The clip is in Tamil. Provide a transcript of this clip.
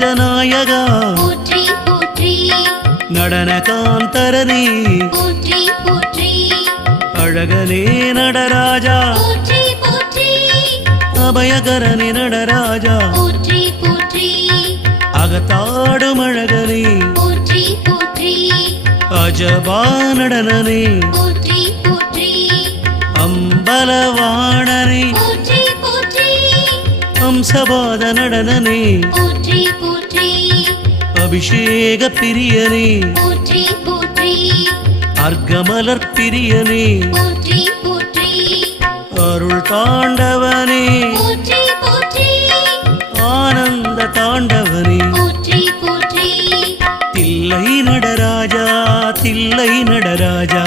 நடராஜநாயகா போற்றி போற்றி நடனகாந்தரனே போற்றி போற்றி அழகனே நடராஜா போற்றி போற்றி அபயகரனே நடராஜா போற்றி போற்றி அகத்தாடும் அழகனே போற்றி போற்றி அஜபா நடனனே போற்றி போற்றி அம்பலவாணனே போற்றி போற்றி அம்சபாத நடனனே போற்றி போற்றி அபிஷேக பிரியனே போற்றி போற்றி அர்க்கமலர் பிரியனே போற்றி போற்றி அருள் தாண்டவனே போற்றி போற்றி ஆனந்த தாண்டவனே போற்றி போற்றி தில்லை நடராஜா தில்லை நடராஜா